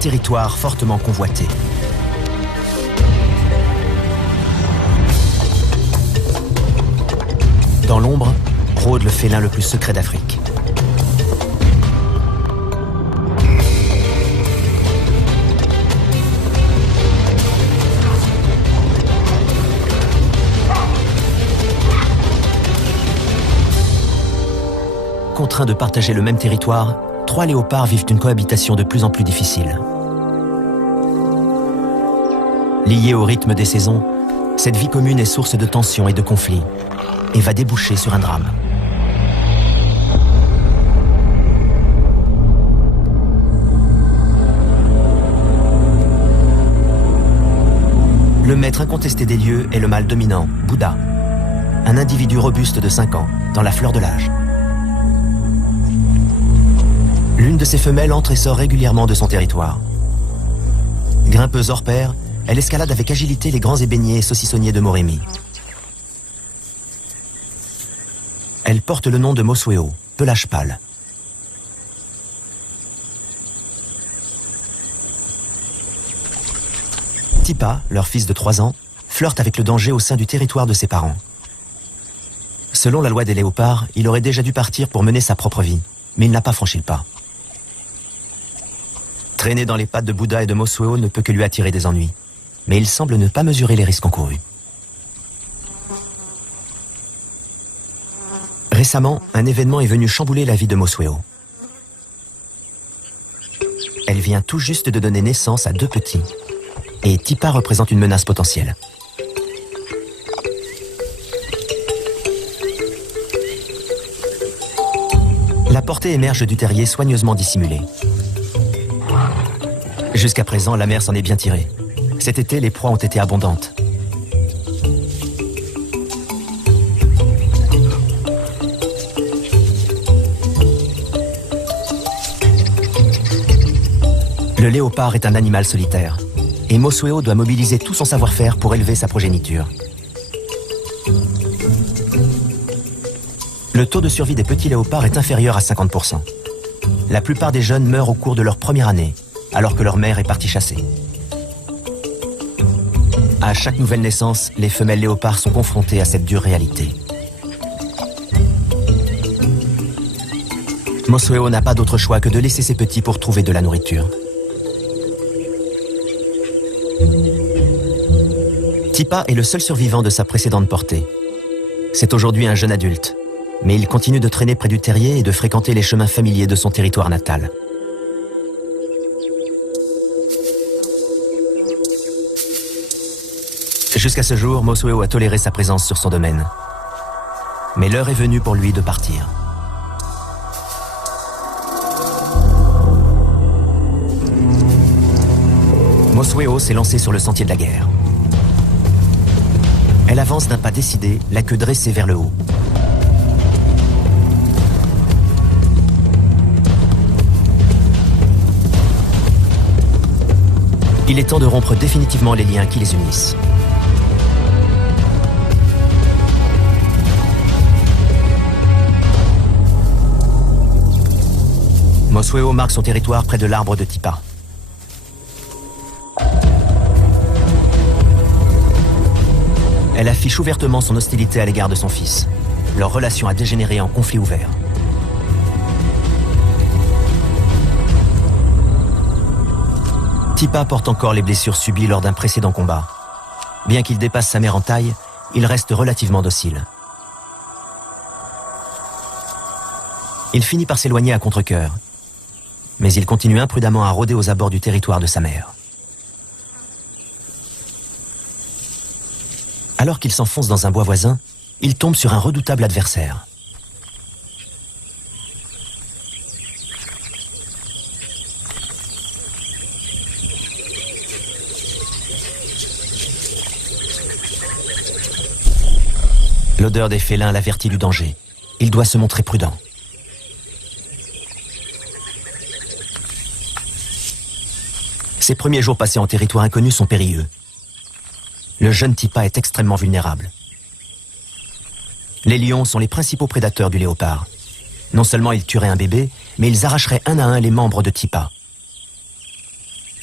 territoire fortement convoité. Dans l'ombre, rôde le félin le plus secret d'Afrique. Contraints de partager le même territoire, 3 léopards vivent une cohabitation de plus en plus difficile. Liée au rythme des saisons, cette vie commune est source de tensions et de conflits, et va déboucher sur un drame. Le maître incontesté des lieux est le mâle dominant, Bouddha, un individu robuste de 5 ans, dans la fleur de l'âge. L'une de ses femelles entre et sort régulièrement de son territoire. Grimpeuse hors pair, elle escalade avec agilité les grands ébéniers et saucissonniers de Moremi. Elle porte le nom de Mosweo, pelage pâle. Tipa, leur fils de 3 ans, flirte avec le danger au sein du territoire de ses parents. Selon la loi des léopards, il aurait déjà dû partir pour mener sa propre vie, mais il n'a pas franchi le pas. Traîner dans les pattes de Bouddha et de Mosweo ne peut que lui attirer des ennuis, mais il semble ne pas mesurer les risques encourus. Récemment, un événement est venu chambouler la vie de Mosweo. Elle vient tout juste de donner naissance à 2 petits, et Tipa représente une menace potentielle. La portée émerge du terrier soigneusement dissimulé. Jusqu'à présent, la mère s'en est bien tirée. Cet été, les proies ont été abondantes. Le léopard est un animal solitaire, et Mosweo doit mobiliser tout son savoir-faire pour élever sa progéniture. Le taux de survie des petits léopards est inférieur à 50%. La plupart des jeunes meurent au cours de leur première année, alors que leur mère est partie chasser. À chaque nouvelle naissance, les femelles léopards sont confrontées à cette dure réalité. Mosweo n'a pas d'autre choix que de laisser ses petits pour trouver de la nourriture. Tipa est le seul survivant de sa précédente portée. C'est aujourd'hui un jeune adulte, mais il continue de traîner près du terrier et de fréquenter les chemins familiers de son territoire natal. Jusqu'à ce jour, Mosweo a toléré sa présence sur son domaine. Mais l'heure est venue pour lui de partir. Mosweo s'est lancé sur le sentier de la guerre. Elle avance d'un pas décidé, la queue dressée vers le haut. Il est temps de rompre définitivement les liens qui les unissent. Mosweo marque son territoire près de l'arbre de Tipa. Elle affiche ouvertement son hostilité à l'égard de son fils. Leur relation a dégénéré en conflit ouvert. Tipa porte encore les blessures subies lors d'un précédent combat. Bien qu'il dépasse sa mère en taille, il reste relativement docile. Il finit par s'éloigner à contre-cœur, mais il continue imprudemment à rôder aux abords du territoire de sa mère. Alors qu'il s'enfonce dans un bois voisin, il tombe sur un redoutable adversaire. L'odeur des félins l'avertit du danger. Il doit se montrer prudent. Ses premiers jours passés en territoire inconnu sont périlleux. Le jeune Tipa est extrêmement vulnérable. Les lions sont les principaux prédateurs du léopard. Non seulement ils tueraient un bébé, mais ils arracheraient un à un les membres de Tipa.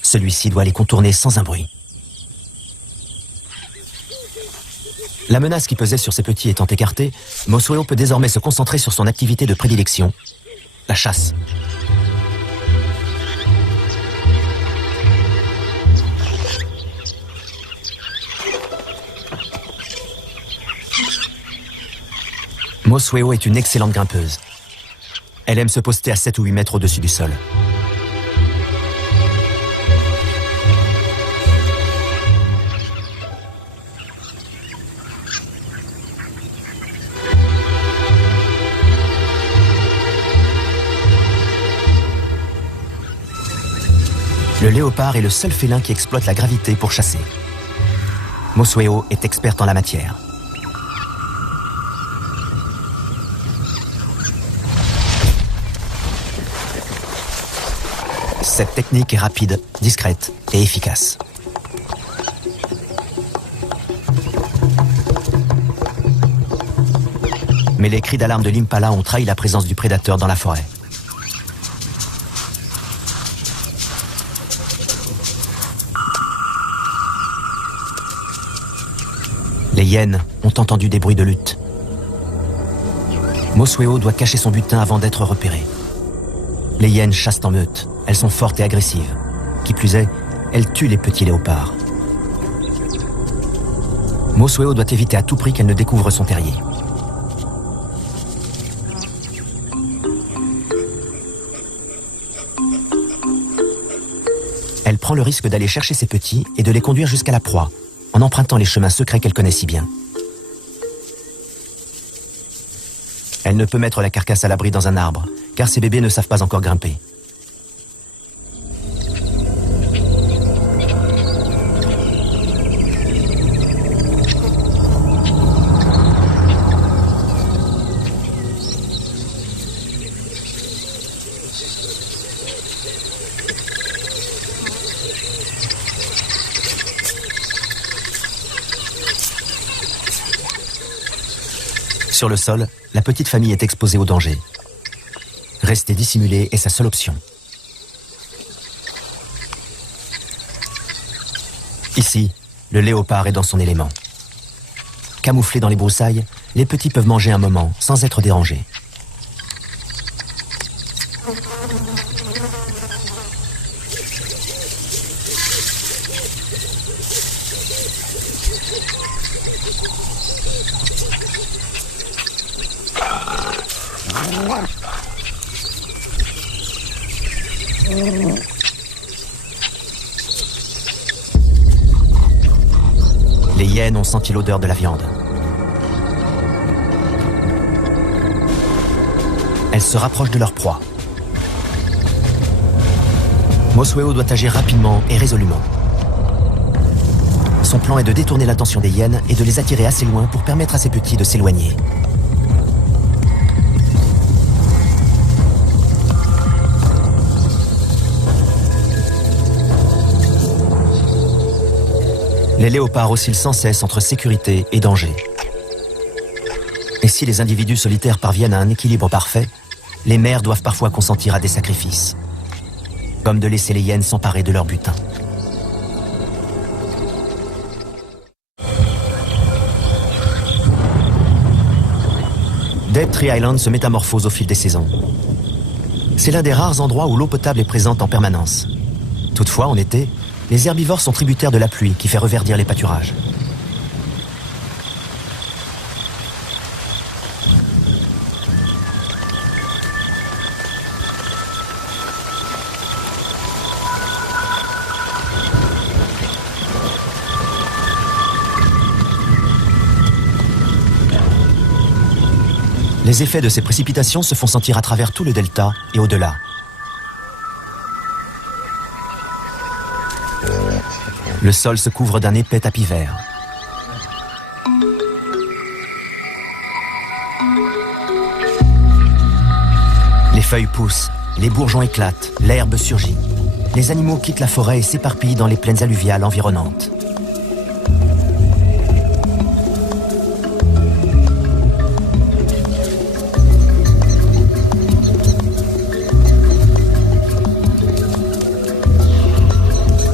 Celui-ci doit les contourner sans un bruit. La menace qui pesait sur ses petits étant écartée, Mosweo peut désormais se concentrer sur son activité de prédilection, la chasse. Mosweo est une excellente grimpeuse. Elle aime se poster à 7 ou 8 mètres au-dessus du sol. Le léopard est le seul félin qui exploite la gravité pour chasser. Mosweo est experte en la matière. Cette technique est rapide, discrète et efficace. Mais les cris d'alarme de l'impala ont trahi la présence du prédateur dans la forêt. Les hyènes ont entendu des bruits de lutte. Mosweo doit cacher son butin avant d'être repéré. Les hyènes chassent en meute. Elles sont fortes et agressives. Qui plus est, elles tuent les petits léopards. Mosweo doit éviter à tout prix qu'elle ne découvre son terrier. Elle prend le risque d'aller chercher ses petits et de les conduire jusqu'à la proie, en empruntant les chemins secrets qu'elle connaît si bien. Elle ne peut mettre la carcasse à l'abri dans un arbre, car ses bébés ne savent pas encore grimper. Sur le sol, la petite famille est exposée au danger. Rester dissimulé est sa seule option. Ici, le léopard est dans son élément. Camouflés dans les broussailles, les petits peuvent manger un moment sans être dérangés. Les hyènes ont senti l'odeur de la viande. Elles se rapprochent de leur proie. Mosweo doit agir rapidement et résolument. Son plan est de détourner l'attention des hyènes et de les attirer assez loin pour permettre à ses petits de s'éloigner. Les léopards oscillent sans cesse entre sécurité et danger. Et si les individus solitaires parviennent à un équilibre parfait, les mères doivent parfois consentir à des sacrifices, comme de laisser les hyènes s'emparer de leur butin. Dead Tree Island se métamorphose au fil des saisons. C'est l'un des rares endroits où l'eau potable est présente en permanence. Toutefois, en été, les herbivores sont tributaires de la pluie qui fait reverdir les pâturages. Les effets de ces précipitations se font sentir à travers tout le delta et au-delà. Le sol se couvre d'un épais tapis vert. Les feuilles poussent, les bourgeons éclatent, l'herbe surgit. Les animaux quittent la forêt et s'éparpillent dans les plaines alluviales environnantes.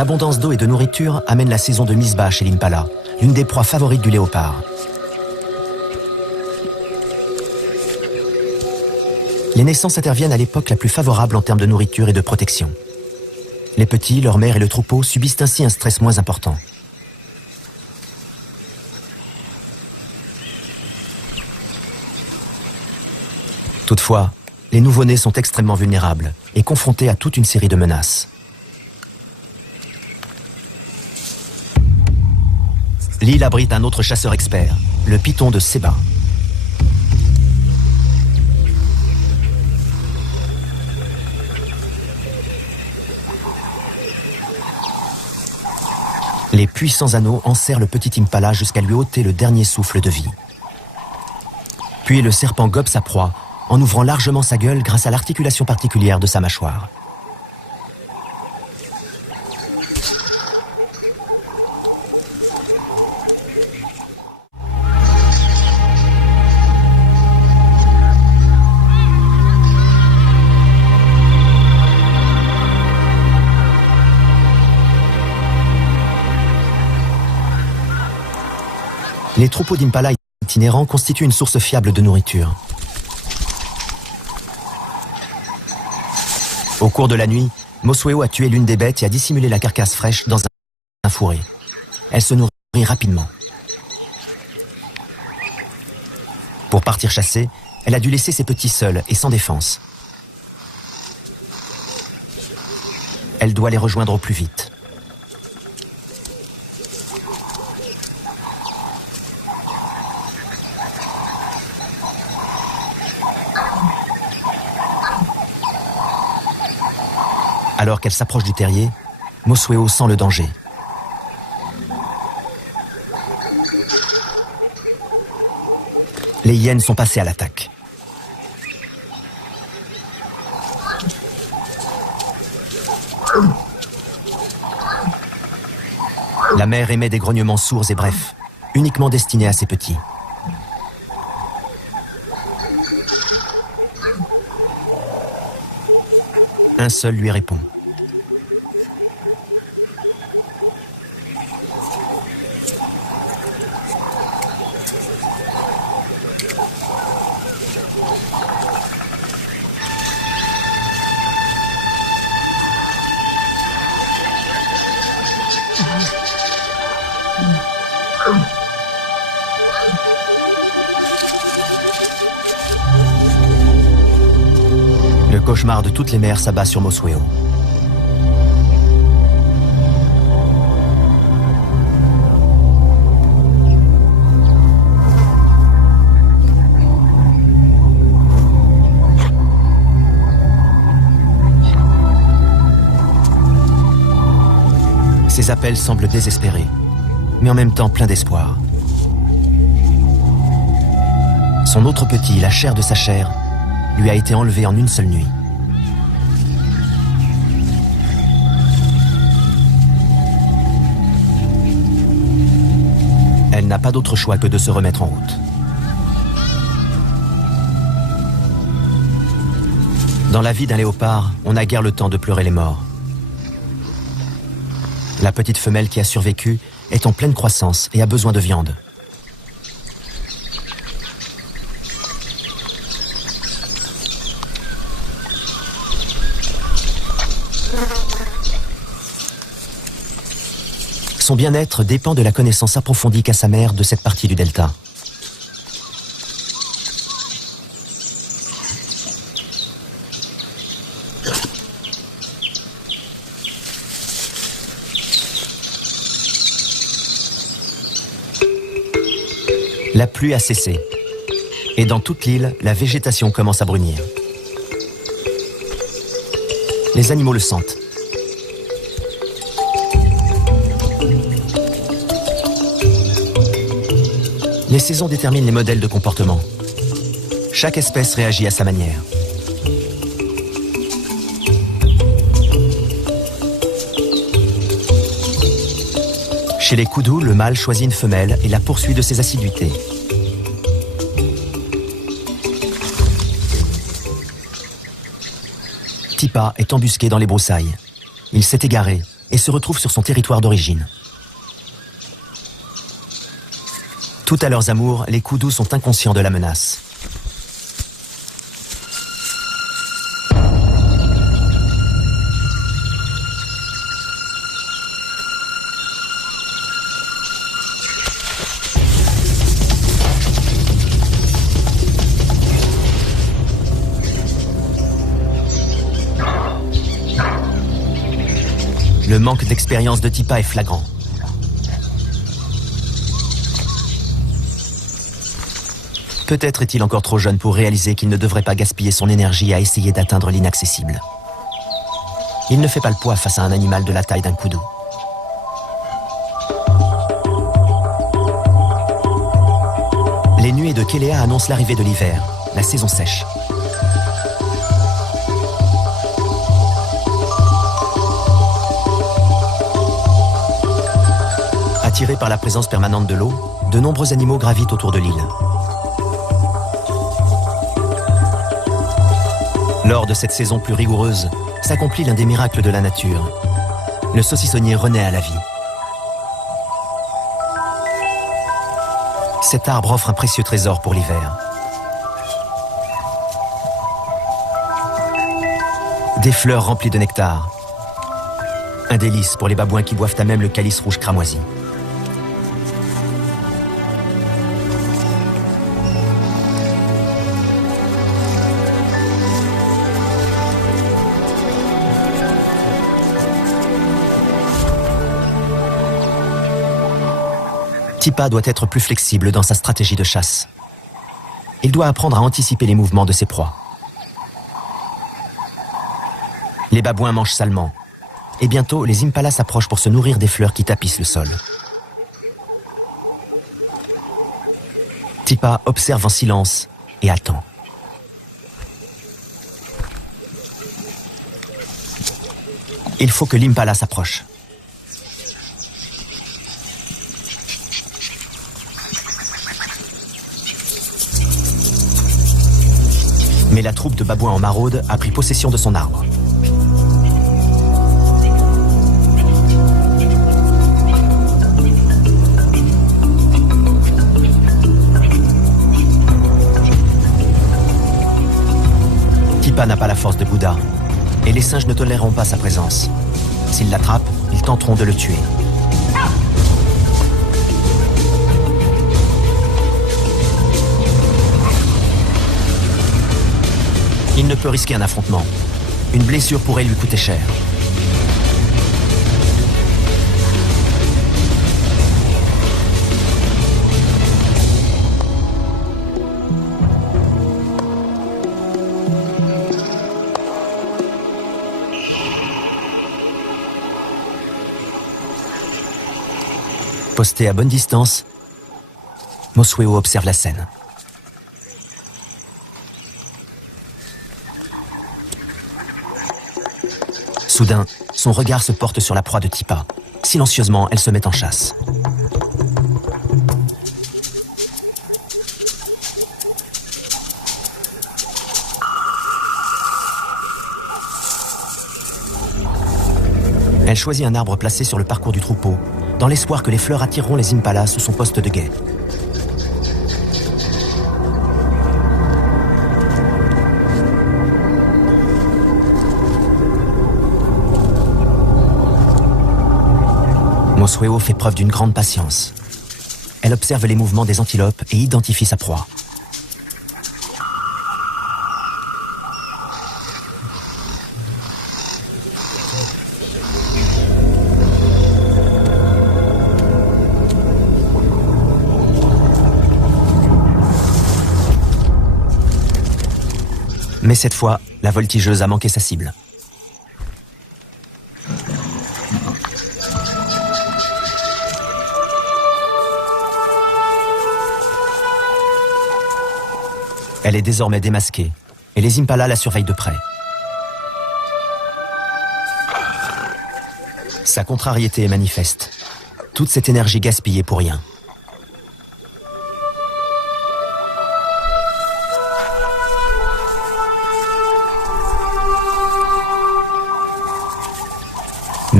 L'abondance d'eau et de nourriture amène la saison de mise bas chez l'impala, l'une des proies favorites du léopard. Les naissances interviennent à l'époque la plus favorable en termes de nourriture et de protection. Les petits, leur mère et le troupeau subissent ainsi un stress moins important. Toutefois, les nouveau-nés sont extrêmement vulnérables et confrontés à toute une série de menaces. L'île abrite un autre chasseur expert, le python de Seba. Les puissants anneaux enserrent le petit impala jusqu'à lui ôter le dernier souffle de vie. Puis le serpent gobe sa proie en ouvrant largement sa gueule grâce à l'articulation particulière de sa mâchoire. Les troupeaux d'impala itinérants constituent une source fiable de nourriture. Au cours de la nuit, Mosweo a tué l'une des bêtes et a dissimulé la carcasse fraîche dans un fourré. Elle se nourrit rapidement. Pour partir chasser, elle a dû laisser ses petits seuls et sans défense. Elle doit les rejoindre au plus vite. Alors qu'elle s'approche du terrier, Mosweo sent le danger. Les hyènes sont passées à l'attaque. La mère émet des grognements sourds et brefs, uniquement destinés à ses petits. Un seul lui répond. Le cauchemar de toutes les mères s'abat sur Mosweo. Ses appels semblent désespérés, mais en même temps pleins d'espoir. Son autre petit, la chair de sa chair, lui a été enlevée en une seule nuit. Elle n'a pas d'autre choix que de se remettre en route. Dans la vie d'un léopard, on n'a guère le temps de pleurer les morts. La petite femelle qui a survécu est en pleine croissance et a besoin de viande. Son bien-être dépend de la connaissance approfondie qu'a sa mère de cette partie du delta. La pluie a cessé, et dans toute l'île, la végétation commence à brunir. Les animaux le sentent. Les saisons déterminent les modèles de comportement. Chaque espèce réagit à sa manière. Chez les koudous, le mâle choisit une femelle et la poursuit de ses assiduités. Tipa est embusqué dans les broussailles. Il s'est égaré et se retrouvent sur son territoire d'origine. Tout à leurs amours, les Kudu sont inconscients de la menace. Le manque d'expérience de Tipa est flagrant. Peut-être est-il encore trop jeune pour réaliser qu'il ne devrait pas gaspiller son énergie à essayer d'atteindre l'inaccessible. Il ne fait pas le poids face à un animal de la taille d'un kudu. Les nuées de Kelea annoncent l'arrivée de l'hiver, la saison sèche. Attirés par la présence permanente de l'eau, de nombreux animaux gravitent autour de l'île. Lors de cette saison plus rigoureuse, s'accomplit l'un des miracles de la nature. Le saucissonnier renaît à la vie. Cet arbre offre un précieux trésor pour l'hiver. Des fleurs remplies de nectar. Un délice pour les babouins qui boivent à même le calice rouge cramoisi. Tipa doit être plus flexible dans sa stratégie de chasse. Il doit apprendre à anticiper les mouvements de ses proies. Les babouins mangent salement. Et bientôt, les impalas s'approchent pour se nourrir des fleurs qui tapissent le sol. Tipa observe en silence et attend. Il faut que l'impala s'approche. Mais la troupe de babouins en maraude a pris possession de son arbre. Tipa n'a pas la force de Bouddha, et les singes ne toléreront pas sa présence. S'ils l'attrapent, ils tenteront de le tuer. Il ne peut risquer un affrontement. Une blessure pourrait lui coûter cher. Posté à bonne distance, Mosweo observe la scène. Soudain, son regard se porte sur la proie de Tipa. Silencieusement, elle se met en chasse. Elle choisit un arbre placé sur le parcours du troupeau, dans l'espoir que les fleurs attireront les impalas sous son poste de guet. Mosweo fait preuve d'une grande patience. Elle observe les mouvements des antilopes et identifie sa proie. Mais cette fois, la voltigeuse a manqué sa cible. Elle est désormais démasquée, et les impalas la surveillent de près. Sa contrariété est manifeste. Toute cette énergie gaspillée pour rien.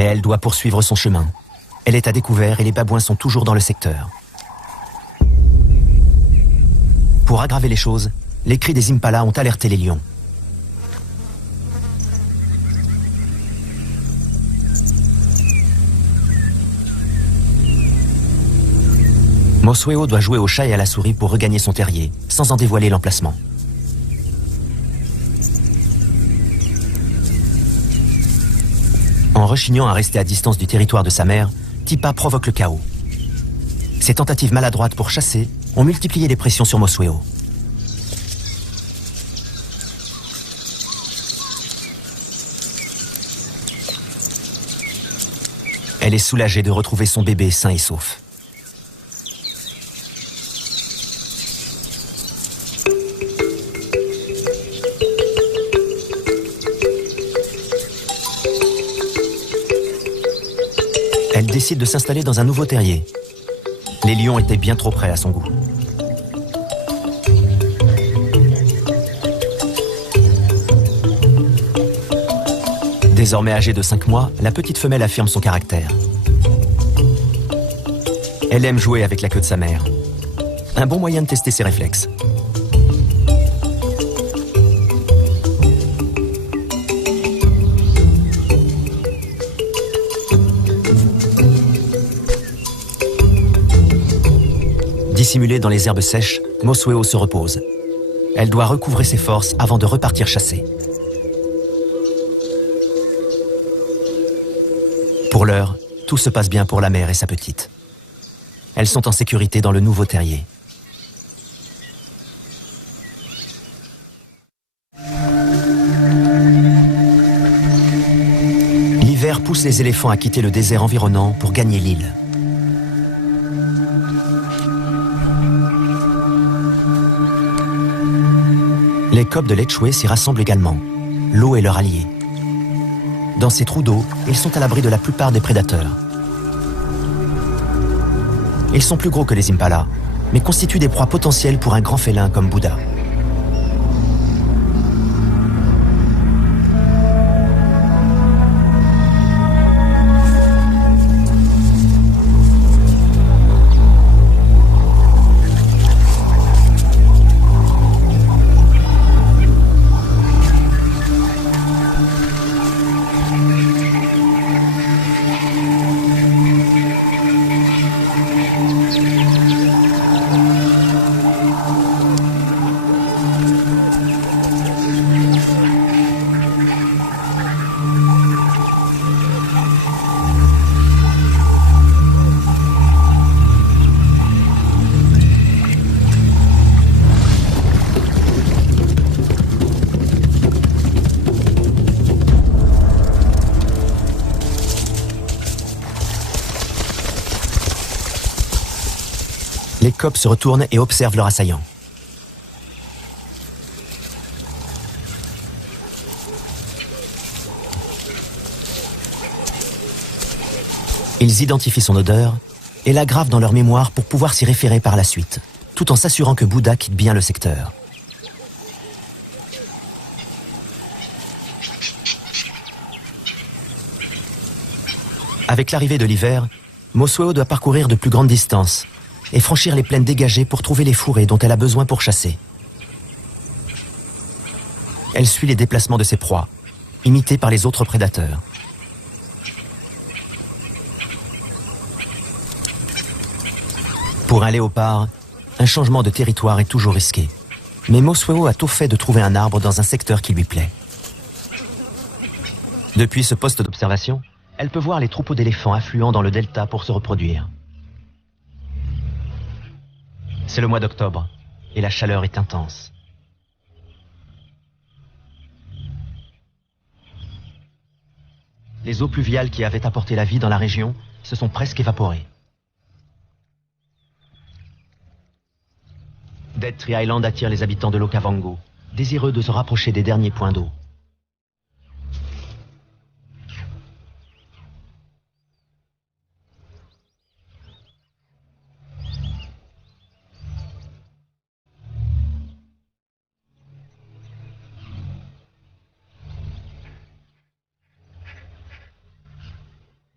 Mais elle doit poursuivre son chemin. Elle est à découvert et les babouins sont toujours dans le secteur. Pour aggraver les choses, les cris des impalas ont alerté les lions. Mosweo doit jouer au chat et à la souris pour regagner son terrier, sans en dévoiler l'emplacement. En rechignant à rester à distance du territoire de sa mère, Tipa provoque le chaos. Ses tentatives maladroites pour chasser ont multiplié les pressions sur Mosweo. Elle est soulagée de retrouver son bébé sain et sauf. Elle décide de s'installer dans un nouveau terrier. Les lions étaient bien trop près à son goût. Désormais âgée de 5 mois, la petite femelle affirme son caractère. Elle aime jouer avec la queue de sa mère. Un bon moyen de tester ses réflexes. Dissimulée dans les herbes sèches, Mosweo se repose. Elle doit recouvrer ses forces avant de repartir chasser. Pour l'heure, tout se passe bien pour la mère et sa petite. Elles sont en sécurité dans le nouveau terrier. L'hiver pousse les éléphants à quitter le désert environnant pour gagner l'île. Les cobs de Letchway s'y rassemblent également. L'eau est leur allié. Dans ces trous d'eau, ils sont à l'abri de la plupart des prédateurs. Ils sont plus gros que les impalas, mais constituent des proies potentielles pour un grand félin comme Bouddha. Les cobs se retournent et observent leur assaillant. Ils identifient son odeur et la gravent dans leur mémoire pour pouvoir s'y référer par la suite, tout en s'assurant que Bouddha quitte bien le secteur. Avec l'arrivée de l'hiver, Mosweo doit parcourir de plus grandes distances et franchir les plaines dégagées pour trouver les fourrés dont elle a besoin pour chasser. Elle suit les déplacements de ses proies, imitées par les autres prédateurs. Pour un léopard, un changement de territoire est toujours risqué. Mais Mosweo a tout fait de trouver un arbre dans un secteur qui lui plaît. Depuis ce poste d'observation, elle peut voir les troupeaux d'éléphants affluant dans le delta pour se reproduire. C'est le mois d'octobre, et la chaleur est intense. Les eaux pluviales qui avaient apporté la vie dans la région se sont presque évaporées. Dead Tree Island attire les habitants de l'Okavango, désireux de se rapprocher des derniers points d'eau.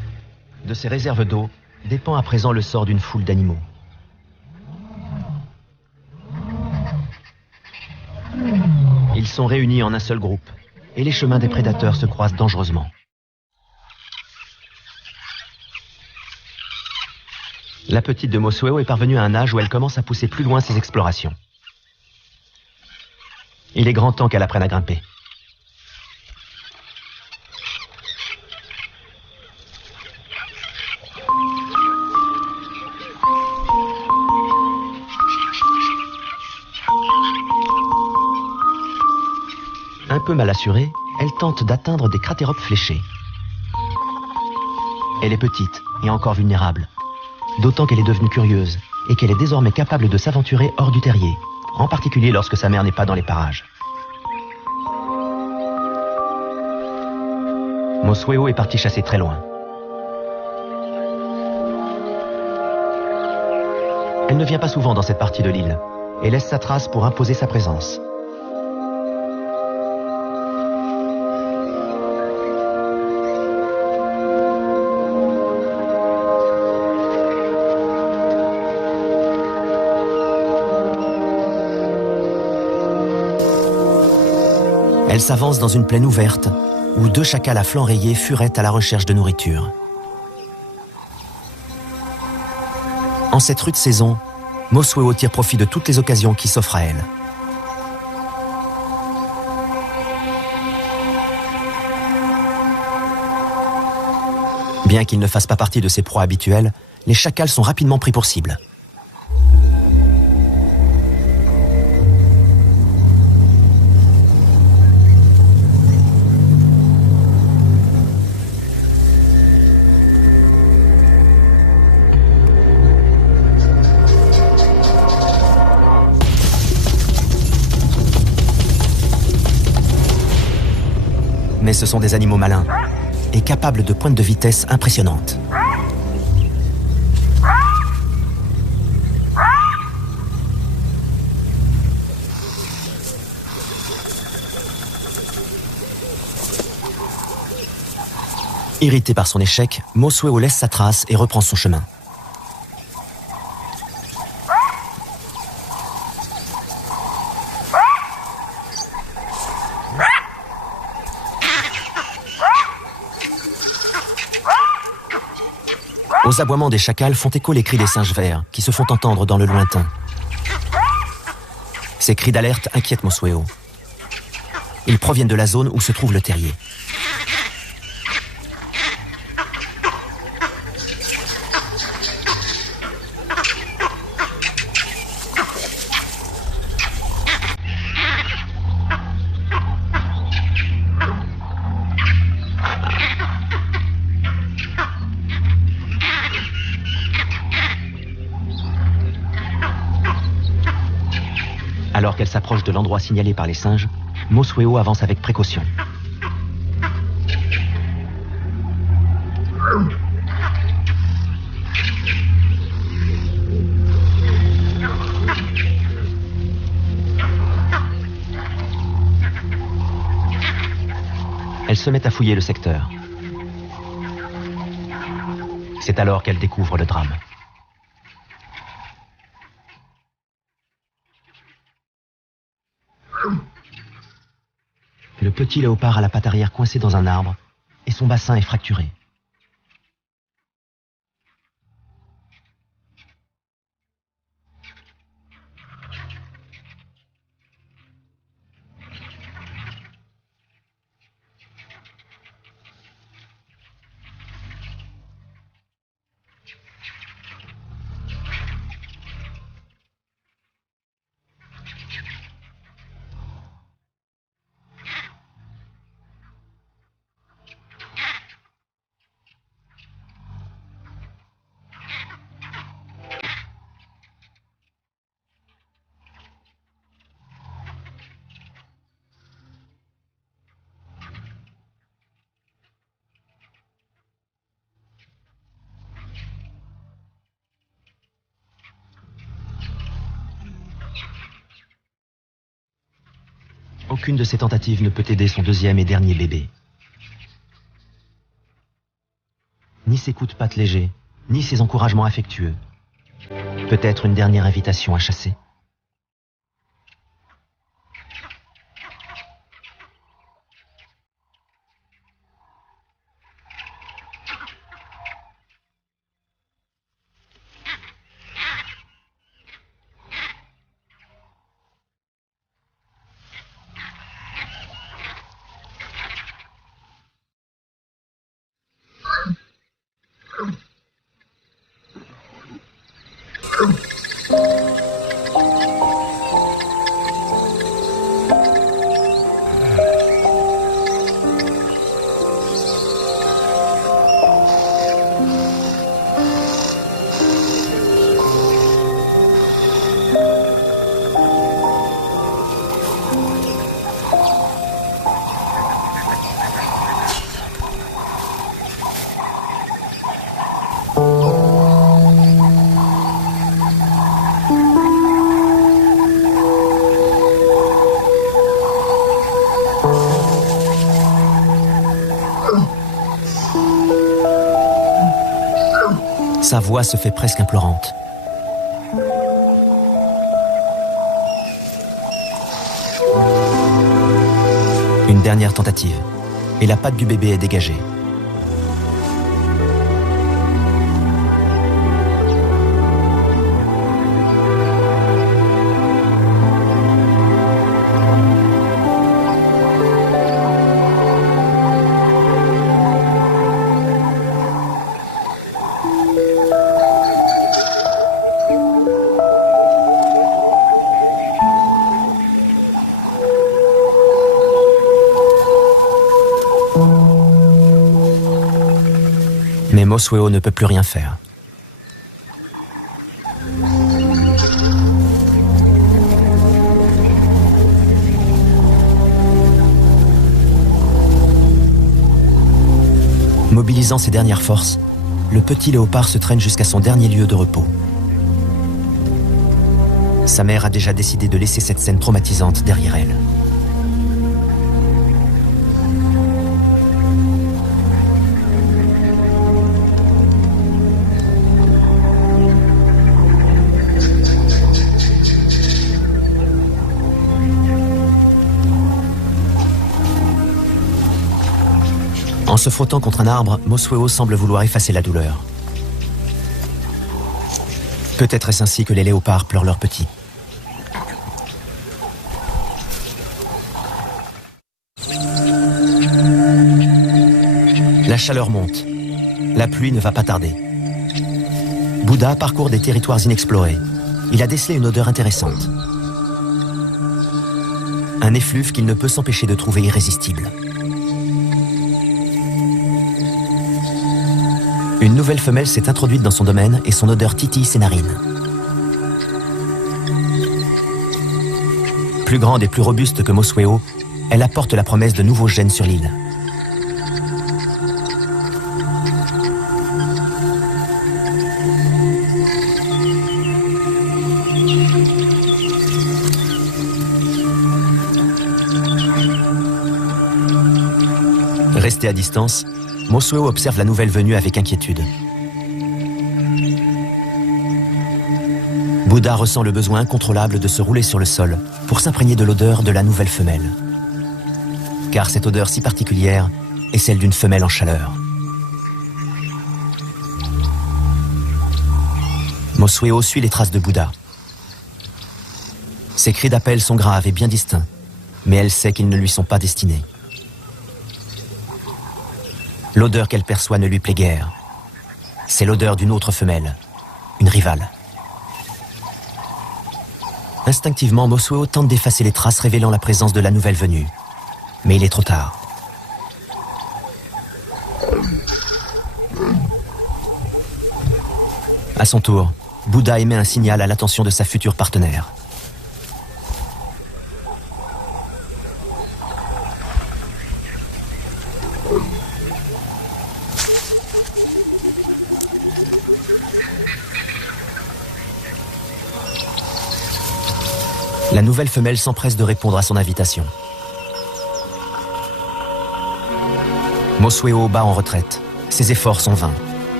De ces réserves d'eau dépend à présent le sort d'une foule d'animaux. Ils sont réunis en un seul groupe et les chemins des prédateurs se croisent dangereusement. La petite de Mosueo est parvenue à un âge où elle commence à pousser plus loin ses explorations. Il est grand temps qu'elle apprenne à grimper. Un peu mal assurée, elle tente d'atteindre des cratéropes fléchés. Elle est petite et encore vulnérable, d'autant qu'elle est devenue curieuse et qu'elle est désormais capable de s'aventurer hors du terrier, en particulier lorsque sa mère n'est pas dans les parages. Mosueo est partie chasser très loin. Elle ne vient pas souvent dans cette partie de l'île et laisse sa trace pour imposer sa présence. Elle s'avance dans une plaine ouverte où 2 chacals à flancs rayés furettent à la recherche de nourriture. En cette rude saison, Mosueo tire profit de toutes les occasions qui s'offrent à elle. Bien qu'ils ne fassent pas partie de ses proies habituelles, les chacals sont rapidement pris pour cible. Mais ce sont des animaux malins et capables de pointes de vitesse impressionnantes. Irrité par son échec, Mosueo laisse sa trace et reprend son chemin. Aux aboiements des chacals font écho les cris des singes verts qui se font entendre dans le lointain. Ces cris d'alerte inquiètent Mosueo. Ils proviennent de la zone où se trouve le terrier. Alors qu'elle s'approche de l'endroit signalé par les singes, Mosueo avance avec précaution. Elle se met à fouiller le secteur. C'est alors qu'elle découvre le drame. Le petit léopard a la patte arrière coincée dans un arbre et son bassin est fracturé. Aucune de ces tentatives ne peut aider son deuxième et dernier bébé. Ni ses coups de patte légers, ni ses encouragements affectueux. Peut-être une dernière invitation à chasser. Sa voix se fait presque implorante. Une dernière tentative, et la patte du bébé est dégagée. Mais Mosweo ne peut plus rien faire. Mobilisant ses dernières forces, le petit léopard se traîne jusqu'à son dernier lieu de repos. Sa mère a déjà décidé de laisser cette scène traumatisante derrière elle. En se frottant contre un arbre, Mosweo semble vouloir effacer la douleur. Peut-être est-ce ainsi que les léopards pleurent leurs petits. La chaleur monte. La pluie ne va pas tarder. Bouddha parcourt des territoires inexplorés. Il a décelé une odeur intéressante. Un effluve qu'il ne peut s'empêcher de trouver irrésistible. Une nouvelle femelle s'est introduite dans son domaine et son odeur titille ses narines. Plus grande et plus robuste que Mosweo, elle apporte la promesse de nouveaux gènes sur l'île. Resté à distance, Mosweo observe la nouvelle venue avec inquiétude. Bouddha ressent le besoin incontrôlable de se rouler sur le sol pour s'imprégner de l'odeur de la nouvelle femelle. Car cette odeur si particulière est celle d'une femelle en chaleur. Mosweo suit les traces de Bouddha. Ses cris d'appel sont graves et bien distincts, mais elle sait qu'ils ne lui sont pas destinés. L'odeur qu'elle perçoit ne lui plaît guère. C'est l'odeur d'une autre femelle, une rivale. Instinctivement, Mosweo tente d'effacer les traces révélant la présence de la nouvelle venue. Mais il est trop tard. À son tour, Bouddha émet un signal à l'attention de sa future partenaire. La nouvelle femelle s'empresse de répondre à son invitation. Mosweo bat en retraite. Ses efforts sont vains.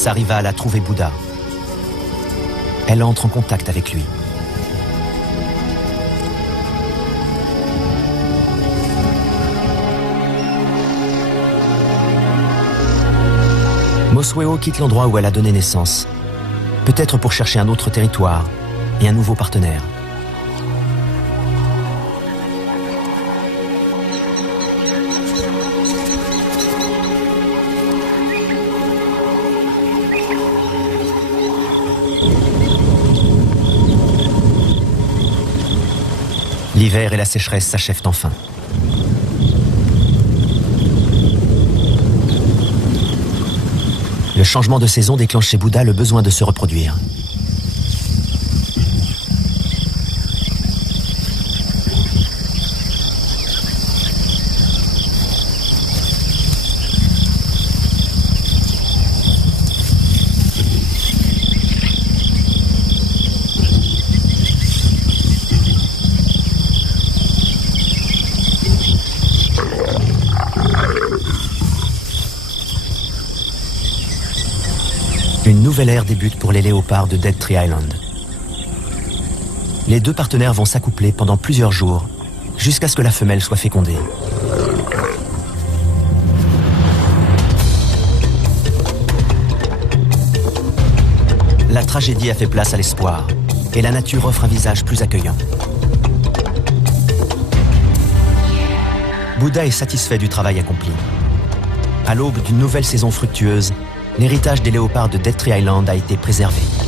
sa rivale a trouvé Bouddha. Elle entre en contact avec lui. Mosweo quitte l'endroit où elle a donné naissance, peut-être pour chercher un autre territoire et un nouveau partenaire. L'hiver et la sécheresse s'achèvent enfin. Le changement de saison déclenche chez Bouddha le besoin de se reproduire. Une nouvelle ère débute pour les léopards de Dead Tree Island. Les deux partenaires vont s'accoupler pendant plusieurs jours, jusqu'à ce que la femelle soit fécondée. La tragédie a fait place à l'espoir, et la nature offre un visage plus accueillant. Bouddha est satisfait du travail accompli. À l'aube d'une nouvelle saison fructueuse, l'héritage des léopards de Dead Tree Island a été préservé.